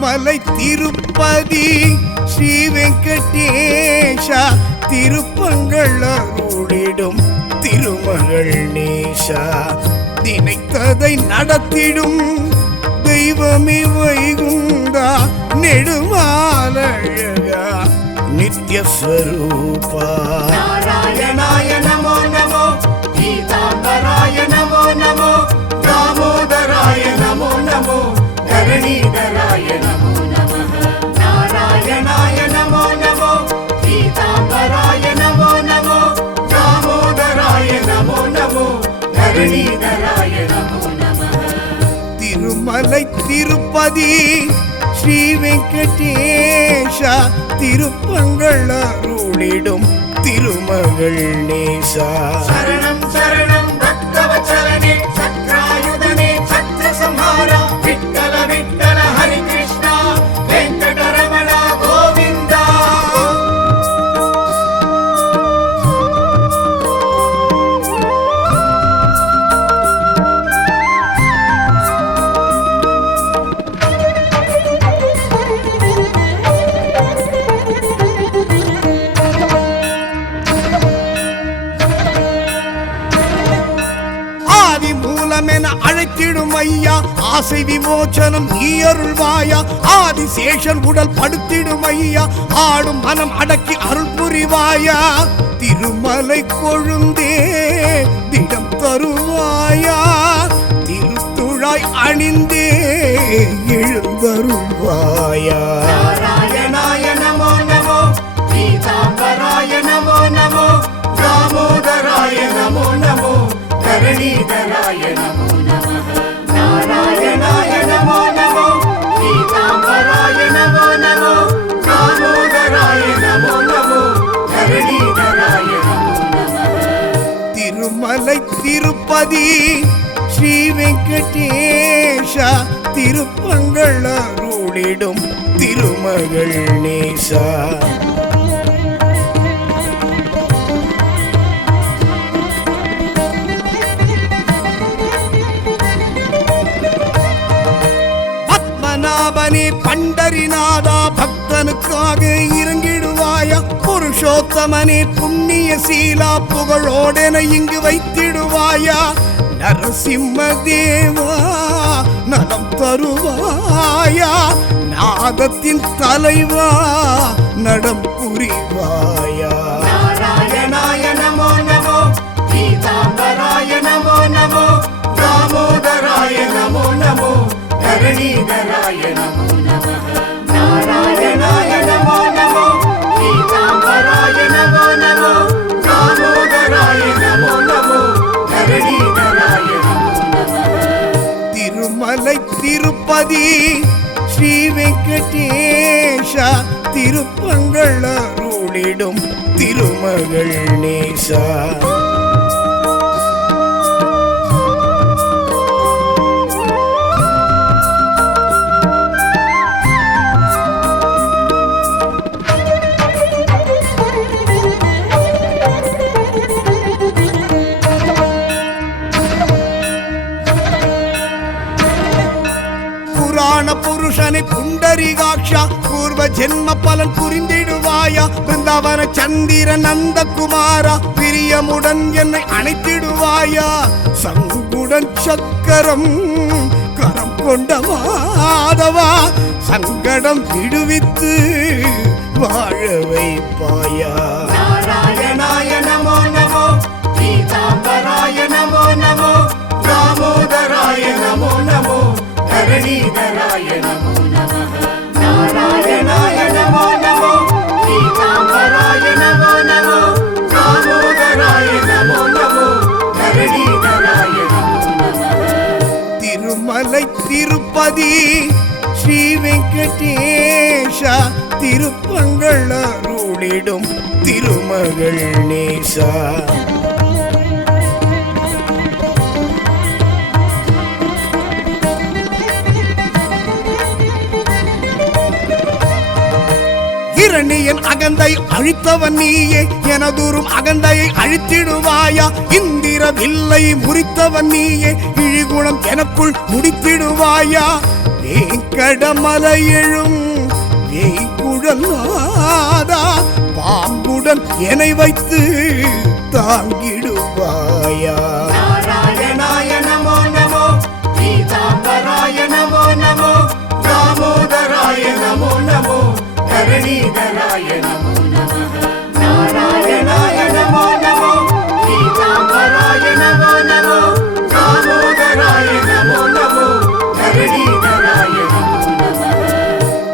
திருமலை திருப்பதி ஸ்ரீ வெங்கடேஷா திருப்பங்கள் அருளிடும் திருமகள் நேசா நினைத்ததை நடத்திடும் தெய்வமே வைகுண்டா நெடுமாலழகா நித்யஸ்வரூபா நாராயணாய நமோ நமோ பீதாம்பராய நமோ நமோ தாமோதராய நமோ நமோ தரணீதராய நமோ நமः நாராயணாய நமோ நமோ பீதாம்பராய நமோ நமோ தாமோதராய நமோ நமோ தரணீதராய நமோ நமः திருமலை திருப்பதி ஸ்ரீ வெங்கடேஷா திருப்பங்கள் அருளிடும் திருமகள் நேசா சரணம் சரணம் பக்தவச்சலனே சக்ராயுதனே சத்ரசம்ஹாரா விட்டல விட்டல ஹரி கிருஷ்ணா வெங்கடரமண கோவிந்தா மூலமென அழைத்திடும் ஐயா ஆசை விமோச்சனம் நீ அருள்வாயா ஆதிசேஷன் உடல் படுத்திடும் ஐயா ஆடும் மனம் அடக்கி அருள் புரிவாயா திருமலை கொழுந்தே திடம் தருவாயா திருத்துழாய் அணிந்தே எழுந்தருள்வாயா நாராயணாய நமோ நமோ பீதாம்பராய நமோ நமோ தாமோதராய நமோ நமோ தரணீதராய நமோ நமः நாராயணாய நமோ நமோ பீதாம்பராய நமோ நமோ தாமோதராய நமோ நமோ தரணீதராய நமோ நமः திருமலை திருப்பதி ஸ்ரீ வெங்கடேஷா திருப்பங்கள் அருளிடும் திருமகள் நேசா பத்மநாபனே பண்டரிநாதா பக்தனுக்காக இறங்கிடுவாயா புருஷோத்தமனே புண்ணிய சீலா புகழோடென இங்கு வைத்திடுவாயா நரசிம்ம தேவா நலம் தருவாயா நாதத்தின் தலைவா நடம் புரிவாயா நாராயணாய நமோ நமோ பீதாம்பராய நமோ நமோ தாமோதராய நமோ நமோ தரணீதராய நமோ நமः நாராயணாய நமோ நமோ பீதாம்பராய நமோ நமோ தாமோதராய நமோ நமோ தரணீதராய நமோ நமः திருமலை திருப்பதி ஸ்ரீ வெங்கடேஷா திருப்பங்கள் அருளிடும் திருமகள் நேசா புருஷனை புண்டரிகாட்சா பூர்வ ஜென்ம பலன் புரிந்திடுவாயா பிருந்தாவன சந்திர நந்தகுமாரா பிரியமுடன் என்னை அணைத்திடுவாயா சங்குடன் சக்கரம் கரம் கொண்ட மாதவா சங்கடம் விடுவித்து வாழ வைப்பாயா நாராயணாய நமோ நமோ பீதாம்பராய நமோ நமோ தாமோதராய நமோ நமோ தரணீதராய நமோ நமः நாராயணாய நமோ நமோ பீதாம்பராய நமோ நமோ தாமோதராய நமோ நமோ தரணீதராய நமோ நமः திருமலை திருப்பதி ஸ்ரீ வெங்கடேஷா திருப்பங்கள் அருளிடும் திருமகள் நேசா இரணியன் அகந்தை அழித்தவன் நீயே எனதூரும் அகந்தையை அழித்திடுவாயா இந்திர வில்லை முறித்தவன் நீயே இழிகுணம் எனக்குள் முடித்திடுவாயா வேங்கடமலை எழும் வேய்குழல் நாதா பாம்புடன் என்னை வைத்து தாங்கிடுவாயா. நாராயணாய நமோ நமோ, பீதாம்பராய நமோ நமோ, தாமோதராய நமோ நமோ, தரணீதராய நமோ நமः. நாராயணாய நமோ நமோ, பீதாம்பராய நமோ நமோ, தாமோதராய நமோ நமோ, தரணீதராய நமோ நமः.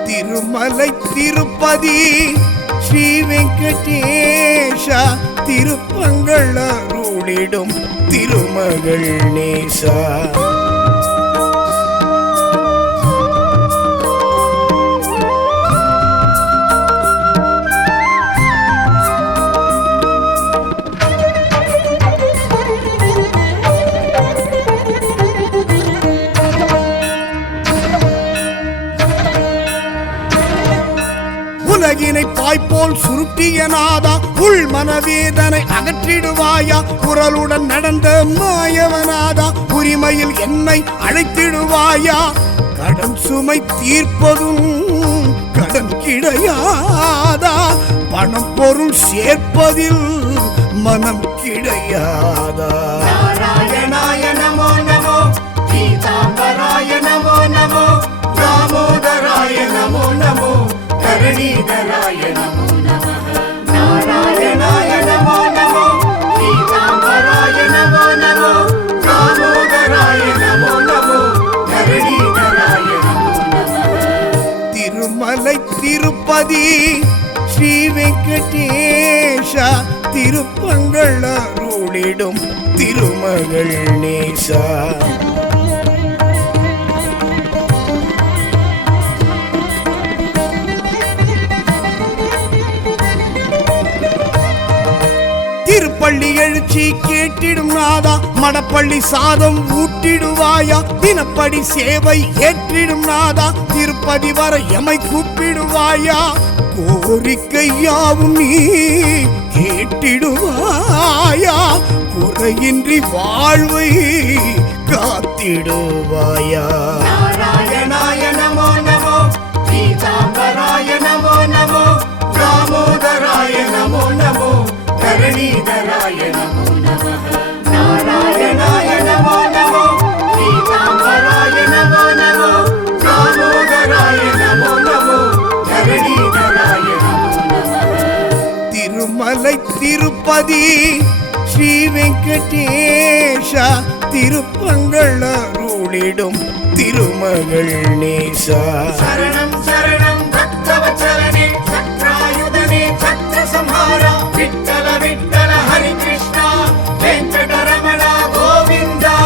திருமலை திருப்பதி ஸ்ரீ வெங்கடேஷா திருப்பங்கள் அருளிடும் திருமகள் நேசா. உலகினை பாய்போல் சுருட்டிய நாதா உள் மனவேதனை அகற்றிடுவாயா. குரலுடன் நடந்த மாயவனாதா உரிமையில் என்னை அழைத்திடுவாயா. கடன் சுமை தீர்ப்பதும் கடன் கிடையாதா, பணம் பொருள் சேர்ப்பதில் மனம் கிடையாதா. நாராயணாய நமோ நமோ, பீதாம்பராய நமோ நமோ, தாமோதராய நமோ நமோ, தரணீதராய நமோ நமः. நாராயணாய நமோ நமோ, பீதாம்பராய நமோ நமோ, தாமோதராய நமோ நமோ, தரணீதராய நமோ நமः. திருமலை திருப்பதி ஸ்ரீ வெங்கடேஷா திருப்பங்கள் அருளிடும் திருமகள் நேசா. திருப்பள்ளி எழுச்சி கேட்டிடும் நாதா மடப்பள்ளி சாதம் ஊட்டிடுவாயா. தினப்படி சேவை ஏற்றிடும் நாதா திருப்பதி வர எமை கூப்பிடுவாயா. கோரிக்கை யாவும் நீ கேட்டிடுவாயா, குறையின்றி வாழ்வை காத்திடுவாயா. நாராயணாய நமோ நமோ, பீதாம்பராய நமோ நமோ, தாமோதராய நமோ நமோ, தரணீதராய நமோ நமः. நாராயணாய நமோ நமோ, பீதாம்பராய நமோ நமோ, தாமோதராய நமோ நமோ, தரணீதராய நமோ நமः. திருமலை திருப்பதி ஸ்ரீ வெங்கடேஷா திருப்பங்கள் அருளிடும் திருமகள் நேசா. சரணம் சரணம் பக்தவத்சலனே, சக்ராயுதனே, சத்ரசம்ஹாரா, விட்டல விட்டல ஹரி கிருஷ்ணா, வெங்கடரமண கோவிந்தா.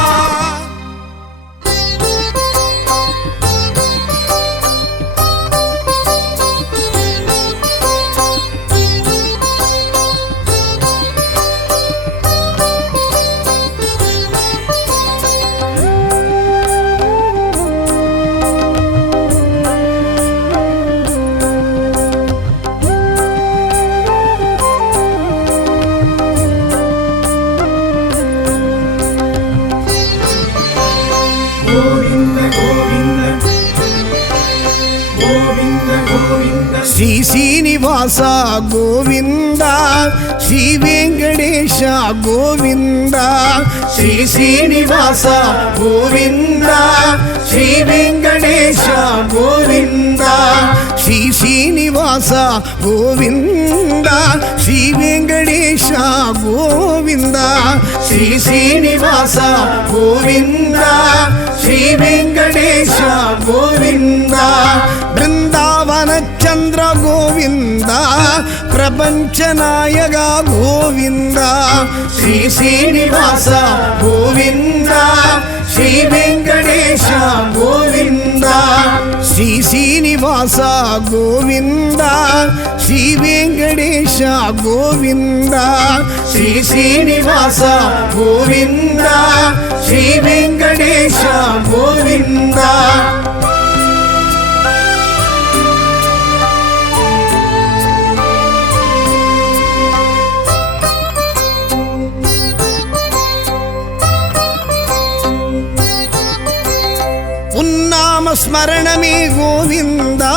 கோவிந்த கோவிந்த கோவிந்த கோவிந்த. ஸ்ரீ சீனிவாசா கோவிந்தா, ஸ்ரீ வெங்கடேஷா கோவிந்தா. ஸ்ரீ சீனிவாசா கோவிந்தா, ஸ்ரீ வெங்கடேஷா கோவிந்தா. ஸ்ரீ சீனிவாசா கோவிந்தா, ஸ்ரீ வெங்கடேஷா கோவிந்தா. ஸ்ரீ சீனிவாசா கோவிந்தா, ஸ்ரீ வெங்கடேஷா கோவிந்தா. பிருந்தாவன சந்திர கோவிந்தா, பிரபஞ்ச நாயகா கோவிந்தா. ஸ்ரீ சீனிவாசா கோவிந்தா, ஸ்ரீ வெங்கடேஷா கோவிந்தா. ஸ்ரீ சீனிவாசா கோவிந்தா, ஸ்ரீ வெங்கடேஷா கோவிந்தா. ஸ்ரீ சீனிவாசா கோவிந்தா, ஸ்ரீ வெங்கடேஷா கோவிந்தா. உன்ன உன்னாம ஸ்மரணமே கோவிந்தா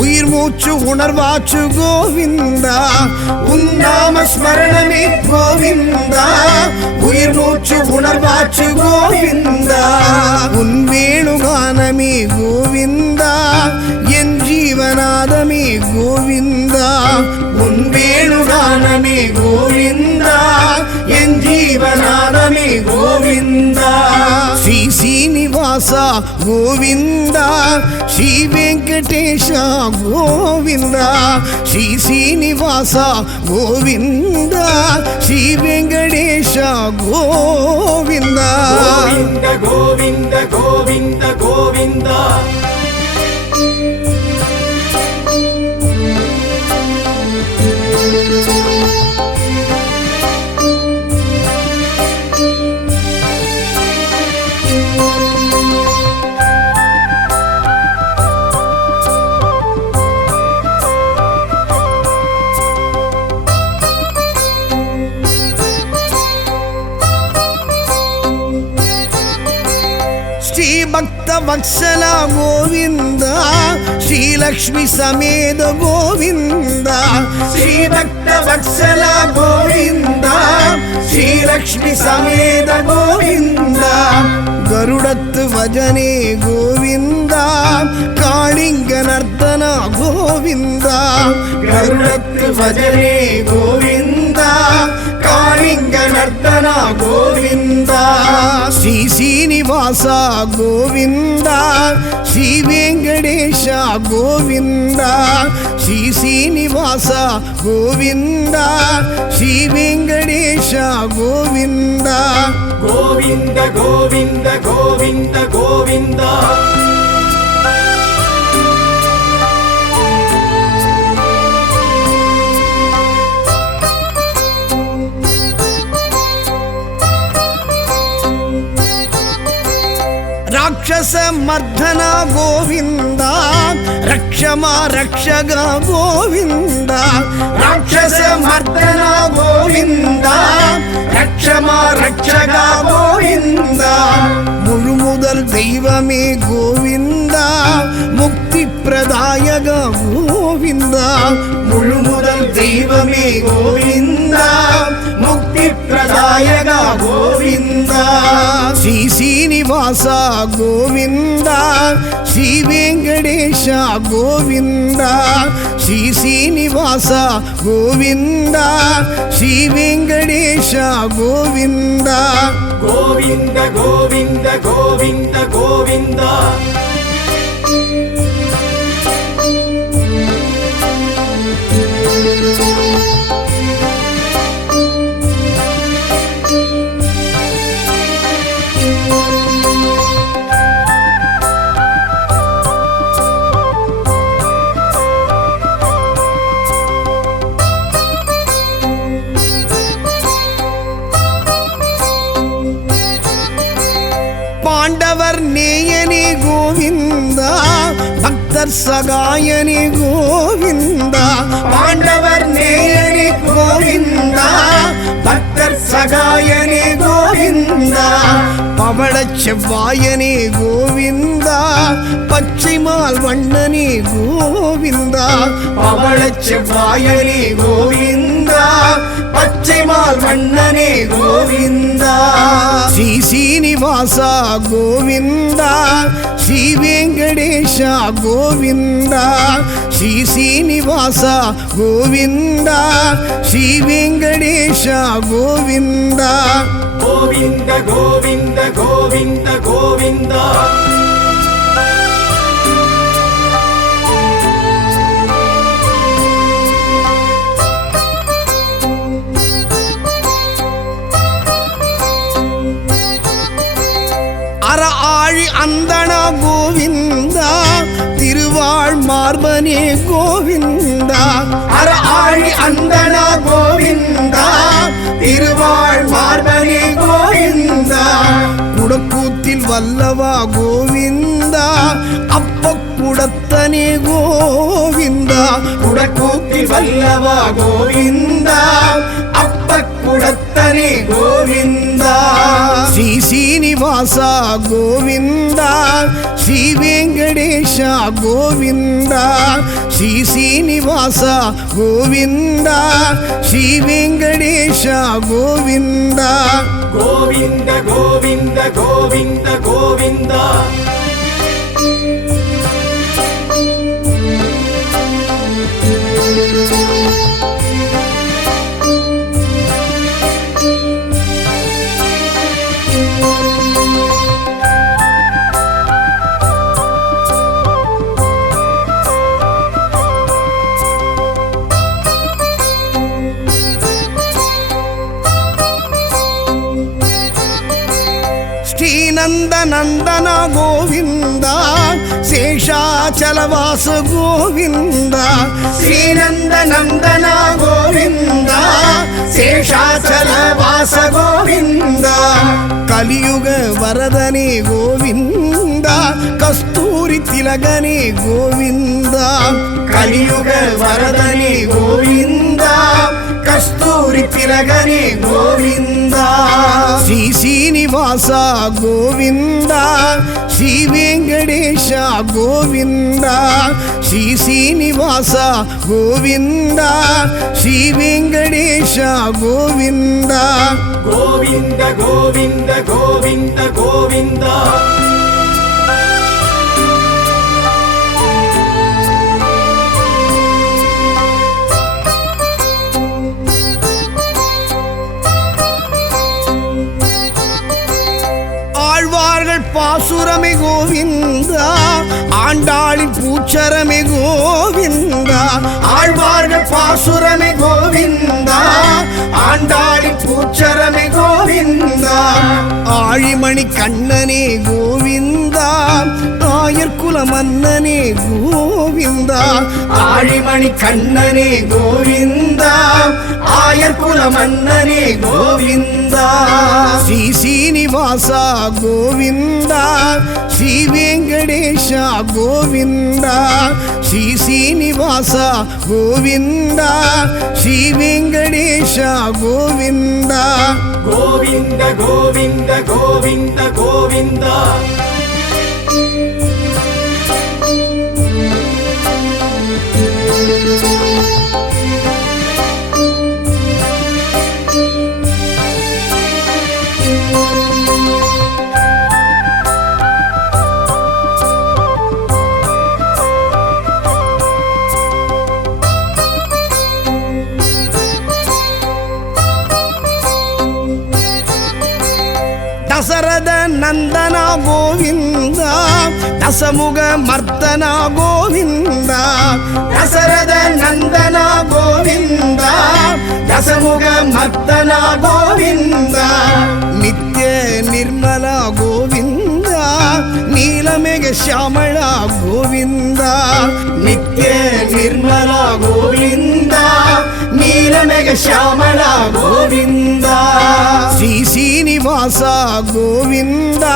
உயிர் மூச்சு உணர்வாச்சு கோவிந்தா உன்னாம ஸ்மரணமே கோவிந்தா உயிர் மூச்சு உணர்வாச்சு கோவிந்தா உன் வேணுகானமே கோவிந்தா என் ஜீவநாதமே கோவிந்தா உன் வேணுகானமே கோவிந்தா என் ஜீவநாதமே கோவிந்தா ஸ்ரீ சீனிவாசா கோவிந்தா ஸ்ரீ வெங்கடேஷா கோவிந்தா ஸ்ரீ சீனிவாசா கோவிந்தா ஸ்ரீ வெங்கடேஷா கோவிந்தா கோவிந்த கோவிந்த கோவிந்த கோவிந்தா ஸ்ரீ பக்த வத்சலா கோவிந்தா ஸ்ரீ லக்ஷ்மி சமேத கோவிந்தா ஸ்ரீ பக்த வத்சலா கோவிந்தா ஸ்ரீ லக்ஷ்மி சமேத கோவிந்தா கருடத்து வஜனே கோவிந்தா காளிங்க நர்த்தன கோவிந்தா கருடத்து வஜனே கோவிந்தா காளிங்க நர்த்தன கோவிந்தா ஸ்ரீ சீனிவாசா கோவிந்தா ஸ்ரீ வெங்கடேஷா கோவிந்தா ஸ்ரீ சீனிவாசா கோவிந்தா ஸ்ரீ வெங்கடேஷா கோவிந்தா கோவிந்த கோவிந்த கோவிந்த கோவிந்தா ராட்சச மர்தன கோவிந்தா ரக்ஷமா ரக்ஷக கோவிந்தா ராட்சச மர்தன கோவிந்தா ரக்ஷமா ரக்ஷக கோவிந்தா முழுமுதல் தெய்வமே கோவிந்தா முக்தி பிரதாயக கோவிந்தா முழுமுதல் தெய்வமே கோவிந்தா முக்தி பிரதாயக கோவிந்தா ஸ்ரீ சீனிவாசா கோவிந்தா ஸ்ரீ வெங்கடேஷா கோவிந்தா ஸ்ரீ சீனிவாசா கோவிந்தா ஸ்ரீ வெங்கடேஷா கோவிந்தா கோவிந்த கோவிந்த கோவிந்த கோவிந்தா பாண்டவர் நேயனே கோவிந்தா பக்தர் சகாயனே கோவிந்தா பாண்டவர் நேயனே கோவிந்தா பக்தர் சகாயனே கோவிந்தா பவளச் செவ்வாயனே கோவிந்தா பச்சைமால் வண்ணனே கோவிந்தா பவளச் செவ்வாயனே கோவிந்தா பச்சைமால் வண்ணனே கோவிந்தா ஸ்ரீ சீனிவாசா கோவிந்தா ஸ்ரீ வெங்கடேஷா கோவிந்தா ஸ்ரீ சீனிவாசா கோவிந்தா ஸ்ரீ வெங்கடேஷா கோவிந்தா கோவிந்த கோவிந்த கோவிந்த கோவிந்தா அற ஆழி அந்தனா கோவிந்தா திருவாழ் மார்பனே கோவிந்தா அற ஆழி அந்தனா கோவிந்தா திருவாழ் மார்பனே கோவிந்தா குடக்கூத்தில் வல்லவா கோவிந்தா அப்ப குடத்தனே கோவிந்தா குடக்கூத்தில் வல்லவா கோவிந்தா அப்ப கூடத்தனே கோவிந்தா ஸ்ரீ சீனிவாச கோவிந்தா ஸ்ரீ வெங்கடேஷ கோவிந்தா ஸ்ரீ சீனிவாச கோவிந்தா ஸ்ரீ வெங்கடேஷ கோவிந்தா கோவிந்த கோவிந்த கோவிந்த கோவிந்தா ಶ್ರೀನಂದ ನಂದನ ಗೋವಿಂದ ಶೇಷಾಚಲವಾಸ ಗೋವಿಂದ ಶ್ರೀನಂದ ನಂದನ ಗೋವಿಂದ ಶೇಷಾಚಲವಾಸ ಗೋವಿಂದ ಕಲಿಯುಗ ವರದನೆ ಗೋವಿಂದ ಕಸ್ತೂರಿ ತಿಲಗನೆ ಗೋವಿಂದ ಕಲಿಯುಗ ವರದನೆ ಗೋವಿಂದ ಕಸ್ತೂರಿ ತಿಲಗನೆ ಗೋವಿಂದ ಶ್ರೀ ಶ್ರೀನಿವಾಸ ಗೋವಿಂದ ಶ್ರೀ ವೆಂಕಟೇಶ ಗೋವಿಂದ ಶ್ರೀ ಶ್ರೀನಿವಾಸ ಗೋವಿಂದ ಶ್ರೀ ವೆಂಕಟೇಶ ಗೋವಿಂದ கோவிந்த கோவிந்த கோவிந்த கோவிந்தா ஆழ்வார்கள் பாசுரமே கோவிந்தா ஆண்டாளின் பூச்சரமே கோவிந்தா ஆழ்வார்கள் பாசுரமே கோவிந்தா ஆண்டாளின் பூச்சரமே கோவிந்தா ஆழிமணி கண்ணனே கோவிந்தா ஆயர்குல மன்னனே கோவிந்தா ஆழிமணி கண்ணனே கோவிந்தா ஆயர்குல மன்னனே கோவிந்தா ஸ்ரீ சீனிவாச கோவிந்தா ஸ்ரீ வெங்கடேஷ கோவிந்தா ஸ்ரீ சீனிவாச கோவிந்தா ஸ்ரீ வெங்கடேஷ கோவிந்தா கோவிந்த கோவிந்த கோவிந்த கோவிந்தா தசரத நந்தன கோவிந்தா தசமுக மர்த்தன கோவிந்தா தசரத நந்தன கோவிந்தா தசமுக மர்த்தன கோவிந்தா நித்ய நிர்மல கோவிந்தா நீலமேக ಶ್ಯಾಮಳ கோவிந்தா நித்ய நிர்மல கோவிந்தா நீலமேக ಶ್ಯಾಮಳ கோவிந்தா ஸ்ரீ சீனிவாச கோவிந்தா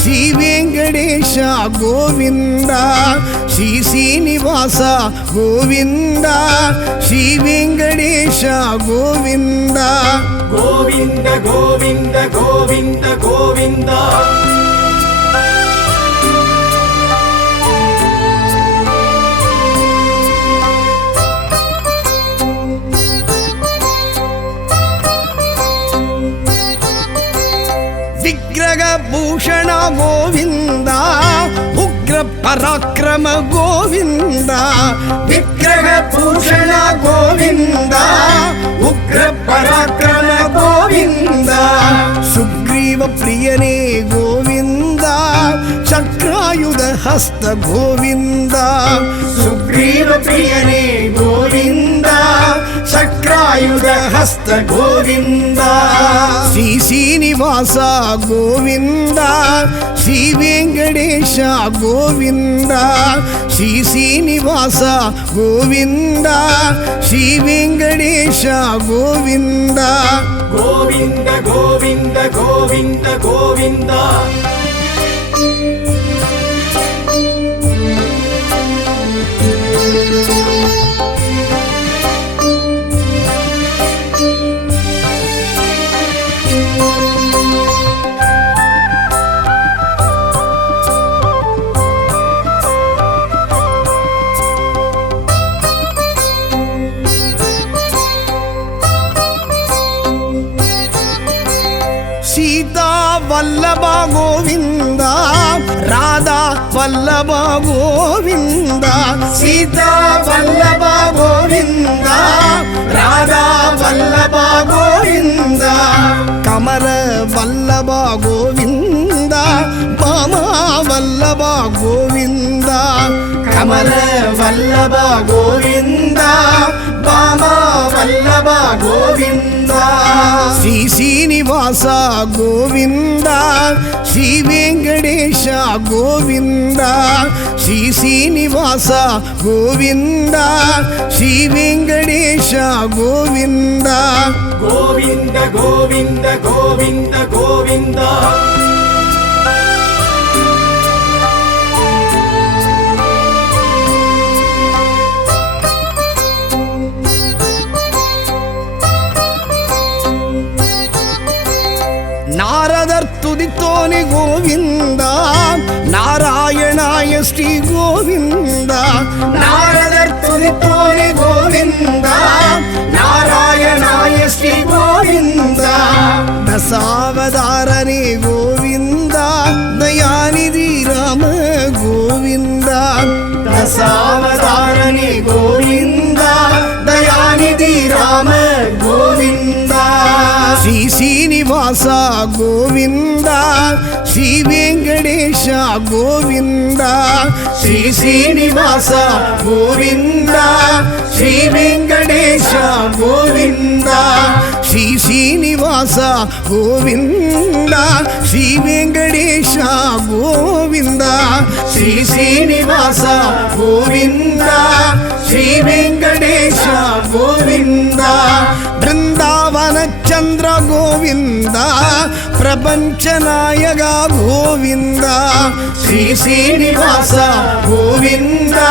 ஸ்ரீ வெங்கடேஷ கோவிந்தா ஸ்ரீ சீனிவாச கோவிந்தா ஸ்ரீ வெங்கடேஷ கோவிந்தா கோவிந்த கோவிந்த கோவிந்த கோவிந்தா ವಿಗ್ರಹ ಭೂಷಣ ಗೋವಿಂದ ಉಗ್ರ ಪರಾಕ್ರಮ ಗೋವಿಂದ ವಿಗ್ರಹ ಭೂಷಣ ಗೋವಿಂದ ಉಗ್ರ ಪರಾಕ್ರಮ ಗೋವಿಂದ ಸುಗ್ರೀವ ಪ್ರಿಯನೇ ಗೋವಿಂದ ಚಕ್ರಾಯುಧ ಹಸ್ತ ಗೋವಿಂದ ಸುಗ್ರೀವ ಪ್ರಿಯನೇ ಗೋವಿಂದ ಚಕ್ರಾಯುಧ ಹಸ್ತ ಗೋವಿಂದ ಶ್ರೀ ಶ್ರೀನಿವಾಸ ಗೋವಿಂದ ಶ್ರೀ ವೆಂಕಟೇಶ ಗೋವಿಂದ ಶ್ರೀ ಶ್ರೀನಿವಾಸ ಗೋವಿಂದ ಶ್ರೀ ವೆಂಕಟೇಶ ಗೋವಿಂದ கோவிந்த கோவிந்த கோவிந்த கோவிந்தா வல்லபா கோவிந்தா சீதா வல்லபா கோவிந்தா ராதா வல்லபா கோவிந்தா கமல வல்லபா கோவிந்தா பாமா வல்லபா கோவிந்தா கமல வல்லபா கோவிந்தா பாமா வல்லபா கோவிந்தா ஸ்ரீ சீனிவாசா கோவிந்தா ஸ்ரீ வெங்கடேஷ கோவிந்தா ஸ்ரீ சீனிவாசா கோவிந்தா ஸ்ரீ வெங்கடேஷ கோவிந்தா கோவிந்த கோவிந்த கோவிந்த கோவிந்தா நாரதர் துதித்தோனே கோவிந்தா நாராயணாய ஸ்ரீ கோவிந்தா நாரதர் துதித்தோனே கோவிந்தா நாராயணாய ஸ்ரீ கோவிந்தா தசாவதாரனே கோவிந்தா தயாநிதி ராம கோவிந்தா தசாவதாரனே கோவிந்தா தயாநிதி ராம கோவிந்தா ஸ்ரீ சீனிவாசா கோவிந்தா ஸ்ரீ வெங்கடேஷ கோவிந்தா ஸ்ரீ சீனிவாசா கோவிந்தா ஸ்ரீ வெங்கடேஷ கோவிந்தா ஸ்ரீ சீனிவாசா கோவிந்தா ஸ்ரீ வெங்கடேஷ கோவிந்தா ஸ்ரீ சீனிவாசா கோவிந்தா ஸ்ரீ வெங்கடேஷ கோவிந்தா பிருந்தாவன சந்திர கோவிந்தா பிரபஞ்ச நாயகா கோவிந்தா ஸ்ரீ சீனிவாசா கோவிந்தா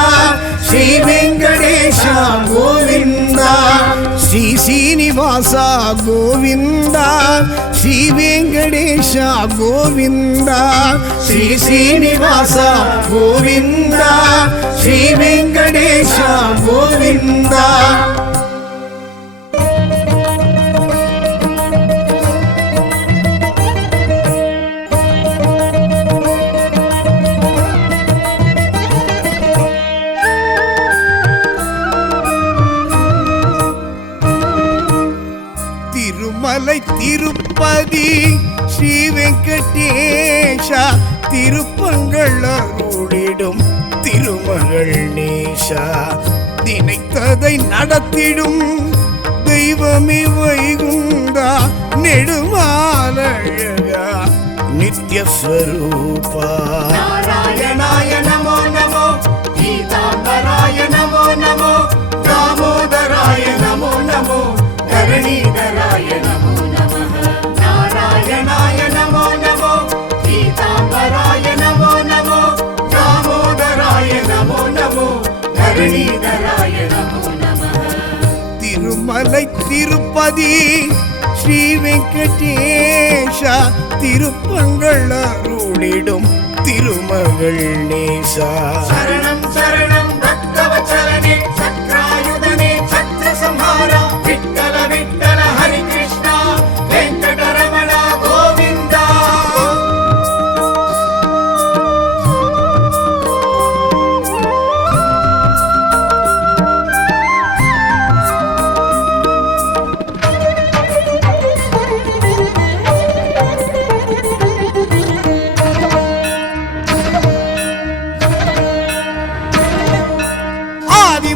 ஸ்ரீ வெங்கடேஷ கோவிந்தா ஸ்ரீ சீனிவாசா கோவிந்தா ஸ்ரீ வெங்கடேஷ கோவிந்தா ஸ்ரீ சீனிவாசா கோவிந்தா ஸ்ரீ வெங்கடேஷ கோவிந்தா திருமலை திருப்பதி ஸ்ரீ வெங்கடேஷா திருப்பங்கள் அருளிடும் திருமகள் நேஷா நினைத்ததை நடத்திடும் தெய்வமே வைகுந்தா நெடுமாலழகா நித்யஸ்வரூபா நாராயணாய நமோ நமோ கீதாம்பராய நமோ நமோ தாமோதராய நமோ நமோ தரணீதராய நமோ நமः நாராயணாய நமோ நமோ கீதாம்பராய நமோ நமோ தாமோதராய நமோ நமோ தரணீதராய நமோ நமः திருமலை திருப்பதி ஸ்ரீ வெங்கடேஷா திருப்பங்கள் அருளிடும் திருமகள் நேசா சரணம் சரணம் பக்தவச்சலனே சக்ராயுதனே சத்ர சம்ஹாரா விட்டல விட்டல ஹரி கிருஷ்ணா வெங்கடரமண கோவிந்தா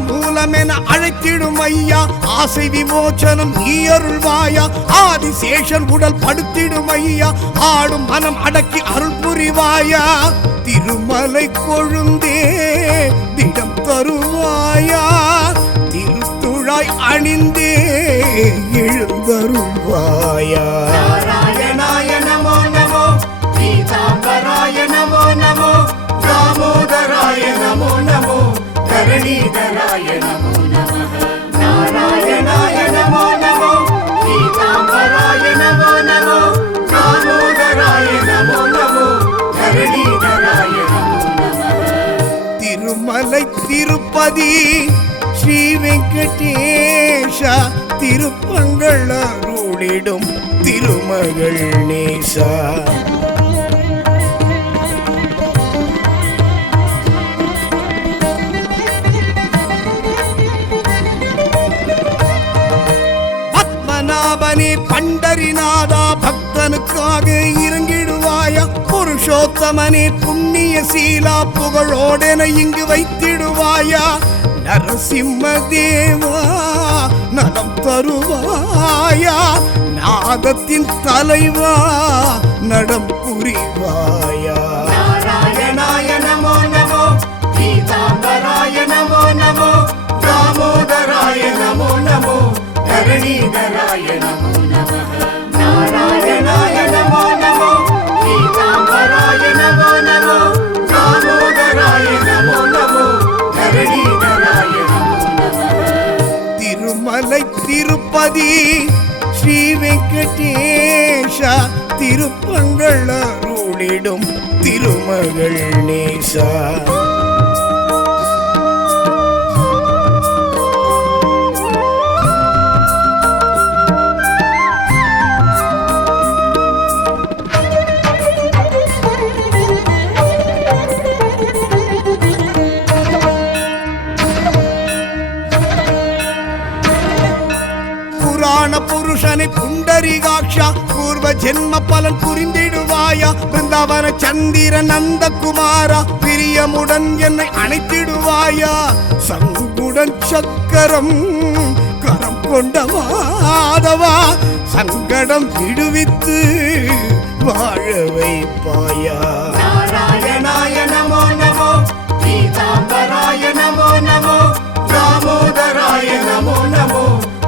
மூலமென அழைத்திடும் ஐயா ஆசை விமோச்சனம் நீ அருள்வாயா ஆதிசேஷன் உடல் படுத்திடும் ஐயா ஆடும் மனம் அடக்கி அருள் புரிவாயா திருமலை கொழுந்தே திடம் தருவாயா திருத்துழாய் அணிந்தே எழுந்தருள்வாயா நாராயணாய நமோ நமோ கீதாம்பராய நமோ நமோ தாமோதராய நமோ நமோ தரணீதராய நமோ நமः நாராயணாய நமோ நமோ கீதாம்பராய நமோ நமோ தாமோதராய நமோ நமோ தரணீதராய நமோ நமः திருமலை திருப்பதி ஸ்ரீ வெங்கடேஷா திருப்பங்கள் அருளிடும் திருமகள் நேசா பண்டரிநாதா பக்தனுக்காக இறங்கிடுவாயா புருஷோத்தமனே புண்ணிய சீலா புகழோடென இங்கு வைத்திடுவாயா நரசிம்ம தேவா நலம் தருவாயா நாதத்தின் தலைவா நடம் புரிவாயா நாராயணாய நமோ நமோ பீதாம்பராய நமோ நமோ தாமோதராய நமோ நமோ தரணீதராய நமோ நமः நாராயணாய நமோ நமோ பீதாம்பராய நமோ நமோ தாமோதராய நமோ நமோ தரணீதராய நமோ நமः திருமலை திருப்பதி ஸ்ரீ வெங்கடேஷா திருப்பங்கள் அருளிடும் திருமகள் நேசா புருஷனை புண்டரிகாட்சா பூர்வ ஜென்ம பலன் புரிந்திடுவாயா பிருந்தாவன சந்திர நந்தகுமாரா பிரியமுடன் என்னை அணைத்திடுவாயா சங்குடன் சக்கரம் கரம் கொண்ட மாதவா சங்கடம் விடுவித்து வாழ வைப்பாயா நாராயணாய நமோ நமோ பீதாம்பராய நமோ நமோ தாமோதராய நமோ நமோ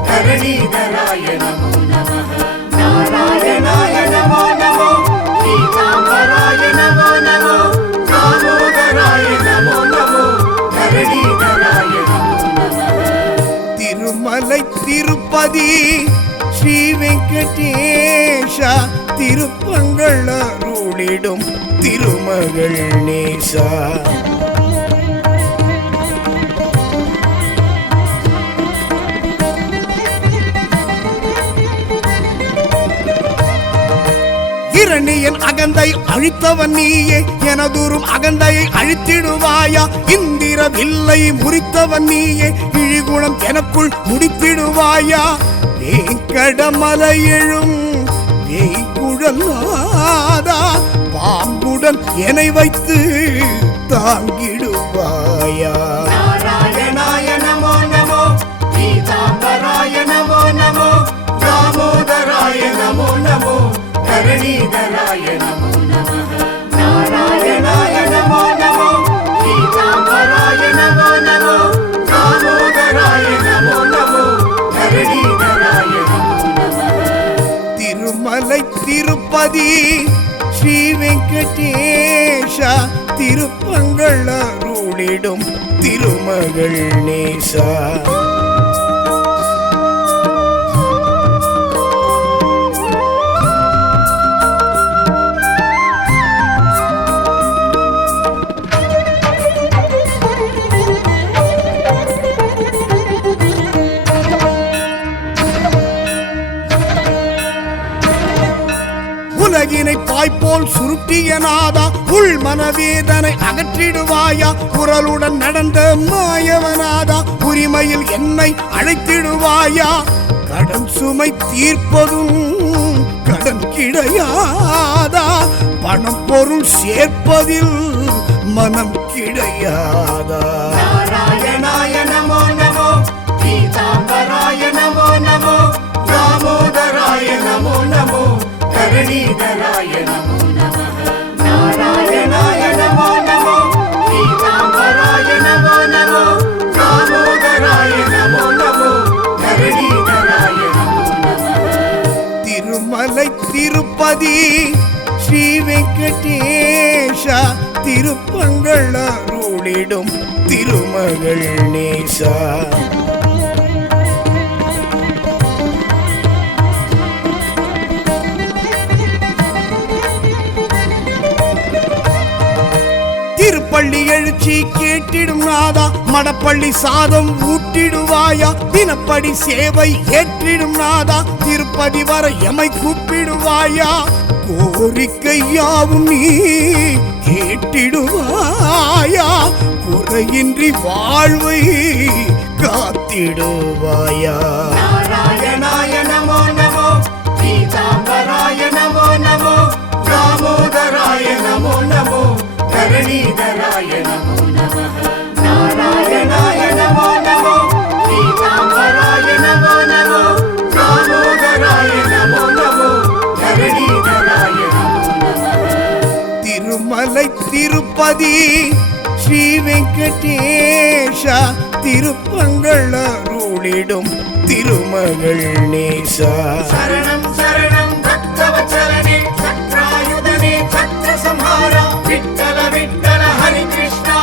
தரணீதராய நமோ நமः நாராயணாய நமோ நமோ பீதாம்பராய நமோ நமோ தாமோதராய நமோ நமோ தரணீதராய நமோ நமः திருமலை திருப்பதி ஸ்ரீ வெங்கடேஷா திருப்பங்கள் அருளிடும் திருமகள் நேசா இரணியன் அகந்தை அழித்தவன் நீயே எனதூரும் அகந்தையை அழித்திடுவாயா இந்திர வில்லை முறித்தவன் நீயே இழிகுணம் எனக்குள் முடித்திடுவாயா வேங்கடமலை எழும் வேய்குழலாதா பாம்புடன் என்னை வைத்து தாங்கிடுவாயா நாராயணாய நமோ நமோ பீதாம்பராய நமோ நமோ தாமோதராய நமோ நமோ தரணீதராய நமோ நமः நாராயணாய நமோ நமோ பீதாம்பராய நமோ நமோ தாமோதராய நமோ நமோ தரணீதராய நமோ நமः திருமலை திருப்பதி ஸ்ரீ வெங்கடேஷா திருப்பங்கள் அருளிடும் திருமகள் நேசா உலகினை பாய்போல் சுருட்டிய நாதா உள் மனவேதனை அகற்றிடுவாயா குரலுடன் நடந்த மாயவனாதா உரிமையில் என்னை அழைத்திடுவாயா கடன் சுமை தீர்ப்பதும் கடன் கிடையாதா பணம் பொருள் சேர்ப்பதில் மனம் கிடையாதா நாராயணாய நமோ நமோ பீதாம்பராய நமோ நமோ தாமோதராய நமோ நமோ தரணீதராய நமோ நமः நாராயணாய நமோ நமோ பீதாம்பராய நமோ நமோ தாமோதராய நமோ நமோ தரணீதராய நமோ நமः திருமலை திருப்பதி ஸ்ரீ வெங்கடேஷா திருப்பங்கள் அருளிடும் திருமகள் நேசா திருப்பள்ளி எழுச்சி கேட்டிடும் நாதா மடப்பள்ளி சாதம் ஊட்டிடுவாயா தினப்படி சேவை ஏற்றிடும் நாதா திருப்பதி வர எமை கூப்பிடுவாயா கோரிக்கை யாவும் நீ கேட்டிடுவாயா குறையின்றி வாழ்வை காத்திடுவாயா நாராயணாய நமோ நமோ धरणीधराय नमो नमः नारायणाय नमो नमो पीताम्बराय नमो नमो दामोदराय नमो नमो धरणीधराय नमो नमः திருமலை திருப்பதி ஸ்ரீ வெங்கடேஷா திருப்பங்கள் அருளிடும் திருமகள் நேசா சரணம் சரணம் பக்தவச்சலனே சக்ராயுதனே சத்ரசம்ஹாரா விட்டல விட்டல ஹரி கிருஷ்ணா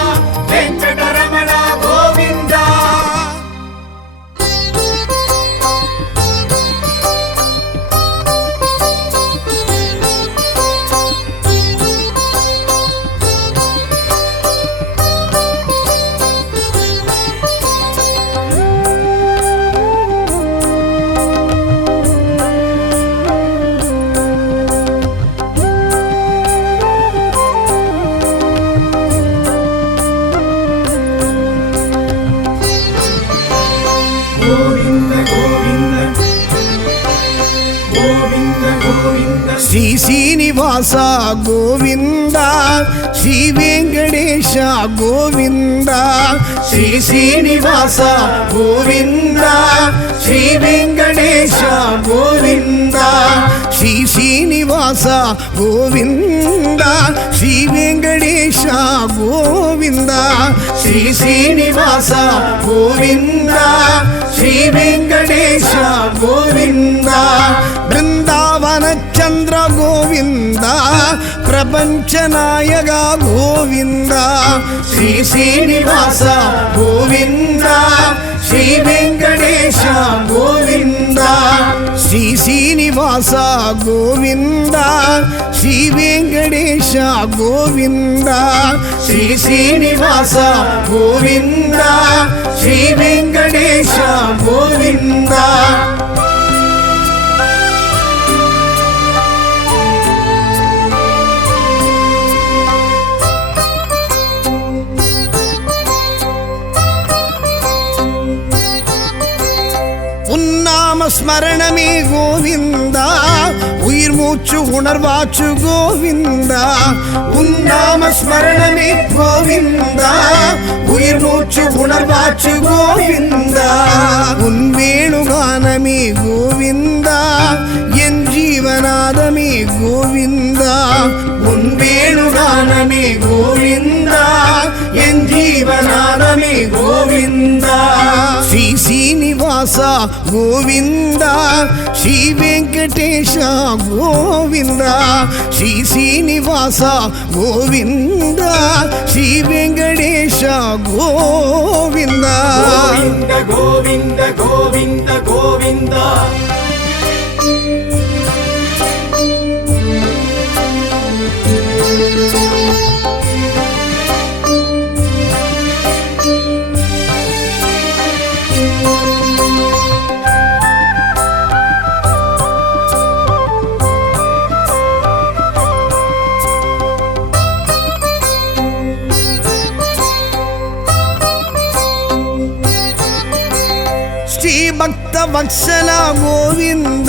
வெங்கடரமண கோவிந்தா శ్రీ శ్రీనివాస గోవింద శ్రీ వెంకటేశ గోవింద శ్రీ శ్రీనివాస గోవింద శ్రీ వెంకటేశ గోవింద శ్రీ శ్రీనివాస గోవింద శ్రీ వెంకటేశ గోవింద శ్రీ శ్రీనివాస గోవింద శ్రీ వెంకటేశ గోవింద బృందావన చంద్ర గోవింద ప్రపంచ నాయక గోవింద శ్రీ శ్రీనివాస గోవింద శ్రీ వెంకటేశ గోవింద శ్రీ శ్రీనివాస గోవింద శ్రీ వెంకటేశ గోవింద శ్రీ శ్రీనివాస గోవింద శ్రీ వెంకటేశ గోవింద உன்னாம ஸ்மரணமே கோவிந்தா உயிர் மூச்சு உணர்வாச்சு கோவிந்தா உன்னாம ஸ்மரணமே கோவிந்தா உயிர் மூச்சு உணர்வாச்சு கோவிந்தா உன் வேணுகானமே கோவிந்தா என் ஜீவநாதமே கோவிந்தா உன் வேணுகானமே கோவிந்தா என் ஜீவநாதமே கோவிந்தா ஸ்ரீ ஸ்ரீனிவாச கோவிந்தா ஸ்ரீ வெங்கடேஷ கோவிந்தா ஸ்ரீ ஸ்ரீனிவாச கோவிந்தா ஸ்ரீ வெங்கடேஷ கோவிந்தா கோவிந்த கோவிந்த கோவிந்த கோவிந்தா भक्त वत्सल गोविंद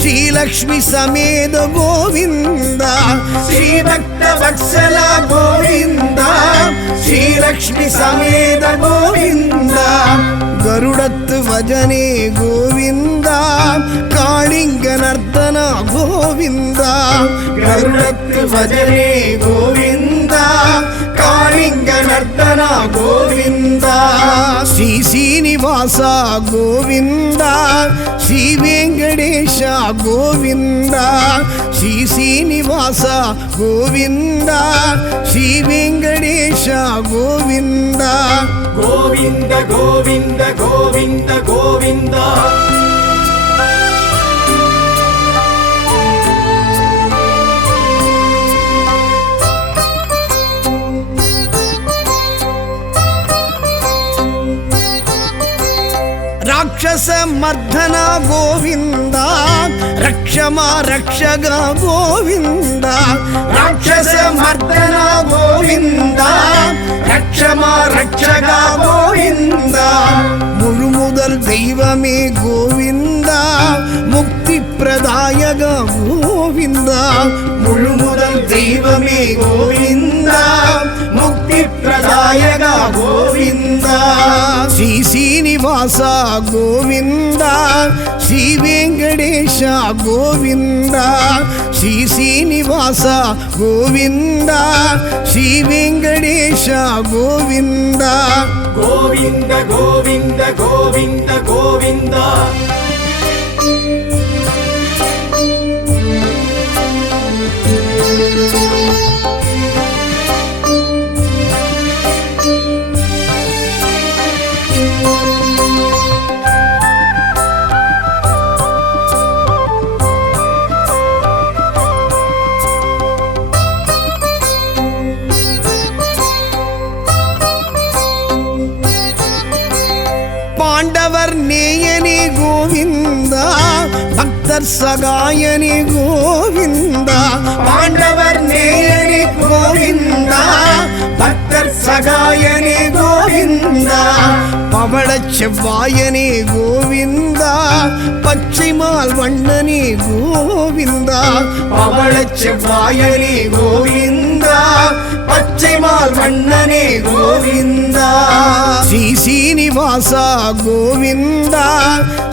श्री लक्ष्मी समेत गोविंद श्री भक्त वत्सल गोविंद श्री लक्ष्मी समेत गोविंद गरुड़त्तु वजने गोविंद कालिंग नर्तन गोविंद गरुड़त्तु वजने गोविंद कालिंग नर्तन गोविंद श्री श्रीनिवास गोविंद श्री वेंकटेश गोविंद श्री श्रीनिवास गोविंद श्री वेंकटेश गोविंद गोविंद गोविंद गोविंद गोविंद राक्षस मर्दन गोविंद रक्षमा रक्षक गोविंद राक्षस मर्दन गोविंद रक्षमा रक्षक गोविंद मुळुमुदल दैवमे गोविंद मुक्ति பிரதாயக கோவிந்தா முழுமுதல் தெய்வமே கோவிந்தா முக்தி பிரதாயக கோவிந்தா ஸ்ரீ சீனிவாசா கோவிந்தா ஸ்ரீ வெங்கடேஷா கோவிந்தா ஸ்ரீ சீனிவாசா கோவிந்தா ஸ்ரீ வெங்கடேஷா கோவிந்தா கோவிந்த கோவிந்த கோவிந்த கோவிந்தா பாண்டவர் நேயனே கோவிந்தா பக்தர் சகாயனே கோவிந்தா பாண்டவர் நேயனே கோவிந்தா பக்தர் சகாயனே கோவிந்தா பவளச் செவ்வாயனே கோவிந்தா பச்சைமால் வண்ணனே கோவிந்தா பவளச் செவ்வாயனே கோவிந்தா பச்சைமால் வண்ணனே கோவிந்தா ஸ்ரீ சீனிவாசா கோவிந்தா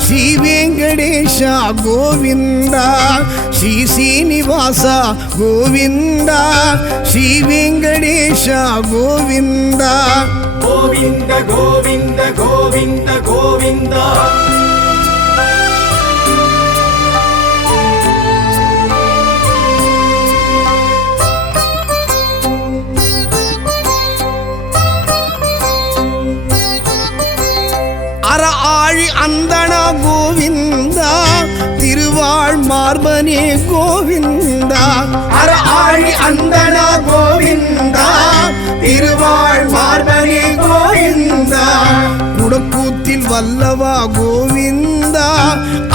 ஸ்ரீ வெங்கடேஷா கோவிந்தா ஸ்ரீ சீனிவாசா கோவிந்தா ஸ்ரீ வெங்கடேஷா கோவிந்தா கோவிந்த கோவிந்த கோவிந்த கோவிந்தா அற ஆழி அந்தனா கோவிந்தா திருவாழ் மார்பனே கோவிந்தா அற ஆழி அந்தனா கோவிந்தா திருவாழ் மார்பனே கோவிந்தா குடக்கூத்தில் வல்லவா கோவிந்தா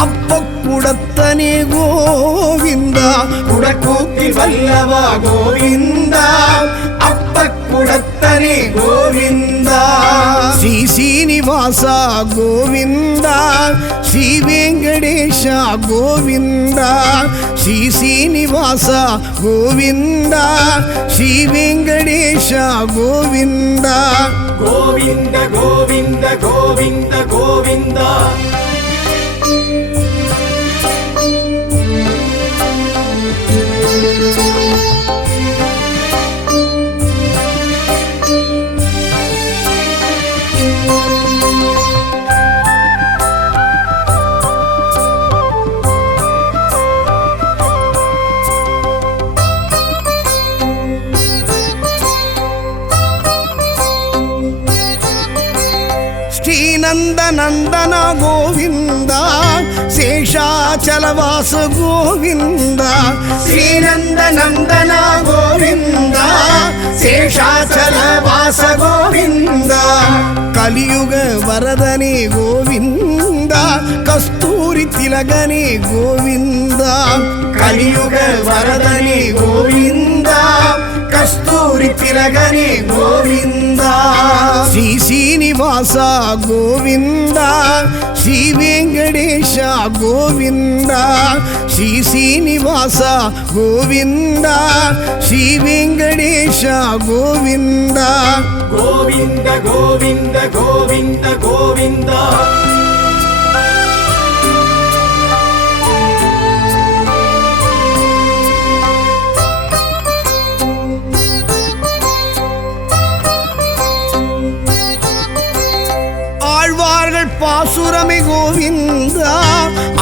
அப்ப குடத்தனே கோவிந்தா குடக்கூத்தில் வல்லவா கோவிந்தா அப்ப குடத்தனே கோவிந்தா ஸ்ரீ சீனிவாசா கோவிந்தா ஸ்ரீ வெங்கடேஷா கோவிந்தா ஸ்ரீ சீனிவாசா கோவிந்தா ஸ்ரீ வெங்கடேஷா கோவிந்தா கோவிந்த கோவிந்த கோவிந்த கோவிந்தா ஸ்ரீநந்த நந்தன கோவிந்தா சேஷாச்சலவாச கோவிந்தா ஸ்ரீநந்த நந்தன கோவிந்தா சேஷாச்சல வாச கோவிந்தா கலியுக வரதனே கோவிந்தா கஸ்தூரி திலகனே கோவிந்தா கலியுக வரதனே கோவிந்தா கஸ்தூரி திலகனே கோவிந்தா ஸ்ரீ சீனிவாசா கோவிந்தா ஸ்ரீ வெங்கடேஷா கோவிந்தா ஸ்ரீ சீனிவாசா கோவிந்தா ஸ்ரீ வெங்கடேஷா கோவிந்தா கோவிந்த கோவிந்த கோவிந்த கோவிந்தா ஆழ்வார்கள் பாசுரமே கோவிந்தா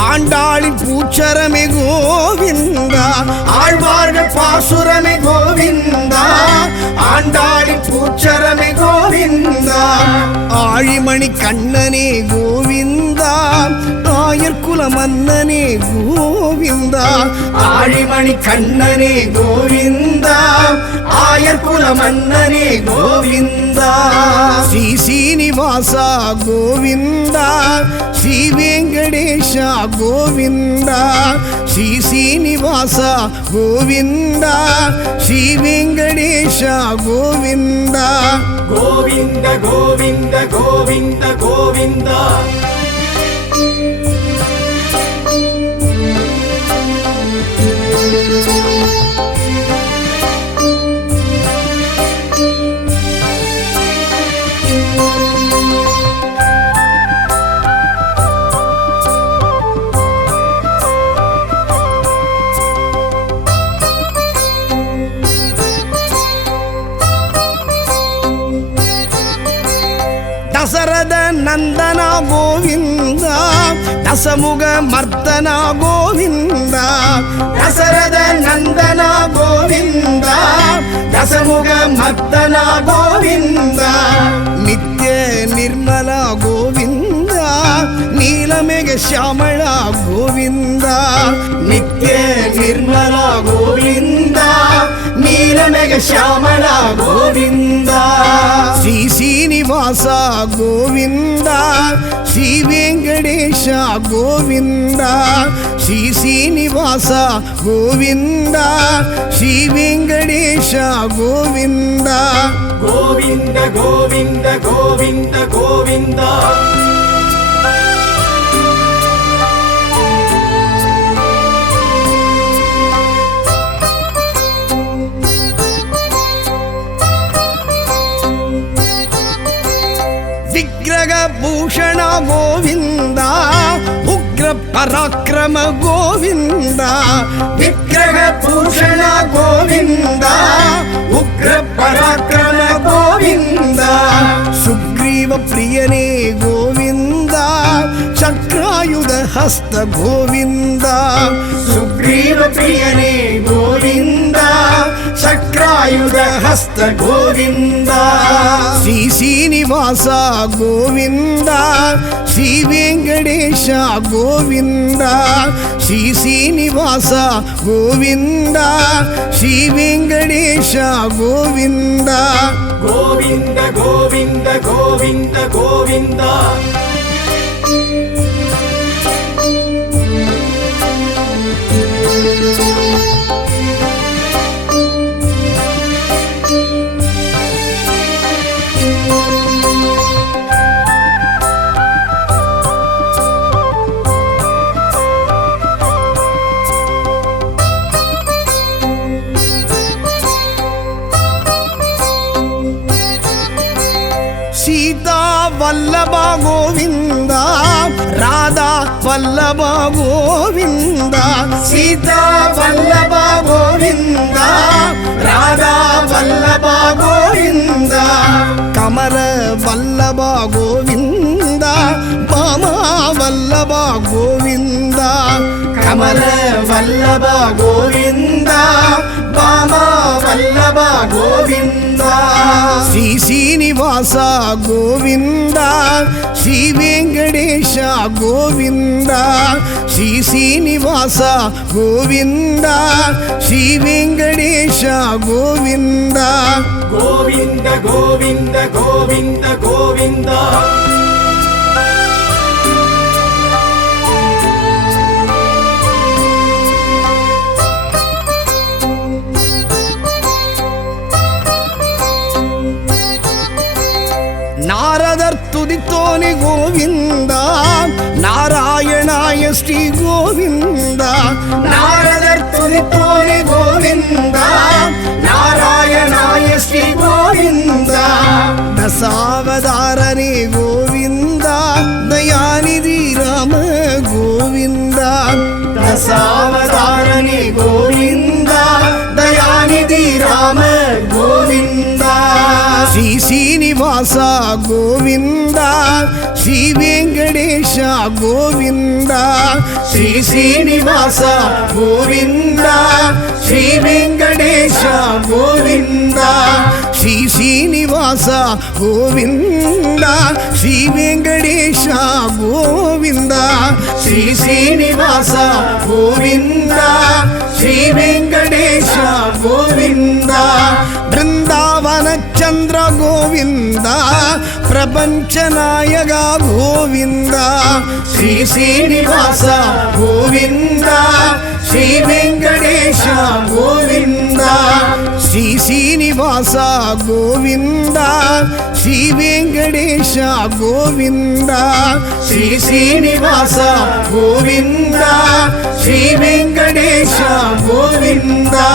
ஆண்டாளின் பூச்சரமே கோவிந்தா ஆழ்வார்கள் பாசுரமே கோவிந்தா ஆண்டாளின் பூச்சரமே கோவிந்தா ஆழிமணி கண்ணனே கோவிந்தா ஆயர்குல மன்னனே கோவிந்தா ஆழிமணி கண்ணனே கோவிந்தா ஆயர்குல மன்னனே கோவிந்தா ஸ்ரீ சீனிவாசா கோவிந்தா ஸ்ரீ வெங்கடேஷா கோவிந்தா ஸ்ரீ சீனிவாசா கோவிந்தா ஸ்ரீ வெங்கடேஷா கோவிந்தா கோவிந்த கோவிந்த கோவிந்த கோவிந்தா தசரத நந்தனா கோவிந்தா தசமுக மர்த்தனா கோவிந்தா தசரத நந்தனா கோவிந்தா தசமுக மர்த்தனா கோவிந்தா நித்ய நிர்மலா கோவிந்தா நீலமேக ஷியாமளா கோவிந்தா நித்ய நிர்மலா கோவிந்தா நீலமேக ஷியாமளா கோவிந்தா ஸ்ரீ சீனிவாசா கோவிந்தா ஸ்ரீ வெங்கடேஷா கோவிந்தா ஸ்ரீ சீனிவாசா கோவிந்தா ஸ்ரீ வெங்கடேஷா கோவிந்தா கோவிந்த கோவிந்த கோவிந்த கோவிந்தா விக்கிரக பூஷண கோவிந்தா உக்ர பராக்கிரம கோவிந்தா விக்கிரக பூஷண கோவிந்தா உக்ர பராக்கிரம கோவிந்தா சுக்ரீவ பிரியனே கோவிந்தா சக்ராயுத ஹஸ்த கோவிந்தா சுக்ரீவ பிரியனே கோவிந்தா சக்ராயுத ஹஸ்த கோவிந்தா ஸ்ரீ சீனிவாசா கோவிந்தா ஸ்ரீ வெங்கடேஷா கோவிந்தா ஸ்ரீ சீனிவாசா கோவிந்தா ஸ்ரீ வெங்கடேஷா கோவிந்தா கோவிந்த கோவிந்த கோவிந்த கோவிந்தா சீதா வல்லபா கோவிந்தா ராதா வல்லபா கோவிந்தா சீதா வல்லபா கோவிந்தா ராதா வல்லபா கோவிந்தா கமல வல்லபா கோவிந்தா பாமா வல்லபா கோவிந்தா கமல வல்லபா கோவிந்தா பாமா வல்லபா கோவிந்தா ஸ்ரீ சீனிவாசா கோவிந்தா ஸ்ரீ வெங்கடேஷா கோவிந்தா ஸ்ரீ சீனிவாசா கோவிந்தா ஸ்ரீ வெங்கடேஷா கோவிந்தா கோவிந்த கோவிந்த கோவிந்த கோவிந்தா நாரதர் துதித்தோனி கோவிந்தா நாராயணாய ஸ்ரீ கோவிந்தா நாரதர் துதித்தோனே கோவிந்தா நாராயணாய ஸ்ரீ கோவிந்தா தசாவதாரனே கோவிந்தா தயாநிதி ராம கோவிந்தா தசாவதாரனே கோவிந்தா தயாநிதி ராம கோவிந்தா ஸ்ரீ சீனிவாசா கோவிந்தா ஸ்ரீ வெங்கடேஷா கோவிந்தா ஸ்ரீ சீனிவாசா கோவிந்தா ஸ்ரீ வெங்கடேஷா கோவிந்தா ஸ்ரீ சீனிவாசா கோவிந்தா ஸ்ரீ வெங்கடேஷா கோவிந்தா ஸ்ரீ சீனிவாசா கோவிந்தா ஸ்ரீ வெங்கடேஷா கோவிந்தா பிருந்தாவன சந்திர கோவிந்தா பிரபஞ்ச நாயகா கோவிந்தா ஸ்ரீ சீனிவாசா கோவிந்தா ஸ்ரீ வெங்கடேஷா கோவிந்தா ஸ்ரீ சீனிவாசா கோவிந்தா ஸ்ரீ வெங்கடேஷா கோவிந்தா ஸ்ரீ சீனிவாசா கோவிந்தா ஸ்ரீ வெங்கடேஷா கோவிந்தா